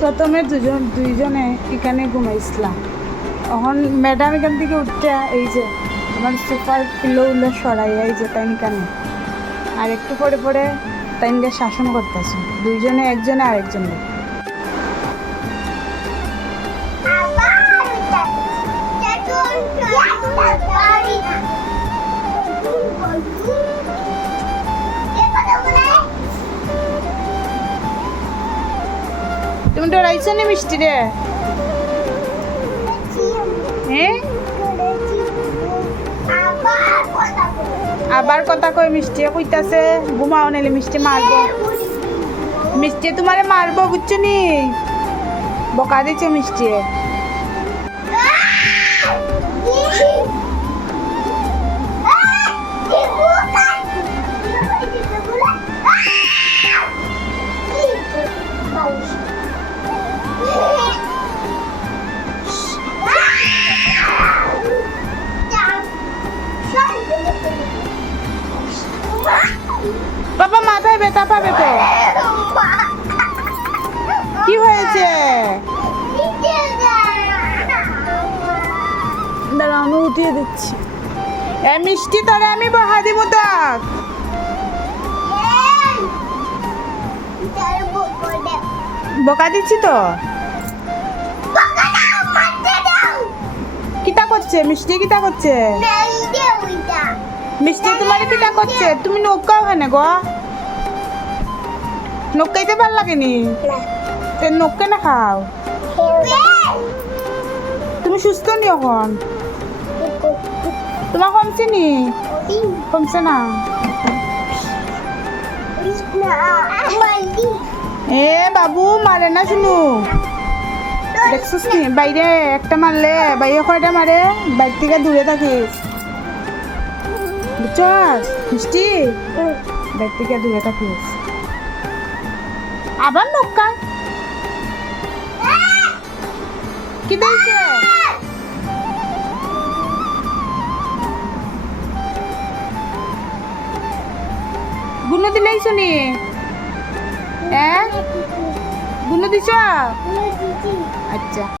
প্রথমে দুইজনে এখানে ঘুমাইছিলাম। এখন ম্যাডাম এখান থেকে উঠতে এই যে আমার সুপার পিলোগুলো সরাই এই যে তাই এখানে, আর একটু পরে পরে তাই শাসন করতেছে দুইজনে, একজনে আরেকজনে। তুমি ডরাইছো নি মিষ্টি রে? হ্যাঁ, আবার কথা কই মিষ্টি কইতাছে ঘুমাও নাইলে মিষ্টি মারবো। মিষ্টি তোমারে মারবো বুঝছো নি, বকা দিচ্ছে মিষ্টি। বাবা মাথায় ব্যথা পাবে তো। কি হয়েছে? দাঁড়াও আমি উঠিয়ে দিচ্ছি। এ মিষ্টি তোরে আমি বহা দিব তাক। বকা দিচ্ছি তো। কিতা করছে মিষ্টি? কিতা করছে মিষ্টি? তোমার কিতা করছে? তুমি নৌকাও হয় না গো? নৌকাইতে ভাল লাগেনি? নৌকা না খাও? তুমি সুস্থ নি এখন? তোমার কমছে নি? কমছে না? এ বাবু মারে না শুনু, দেখছিস নি বাইরে একটা মারলে বাইরে কয়টা মারে? বাইর থেকে দূরে থাকিস বুঝছস মিষ্টি, বাইর থেকে দূরে থাকিস। আবার নৌকা কি দেখছে? গুনো দিলেই শুনি। হ্যাঁ গুনো দিছ? আচ্ছা।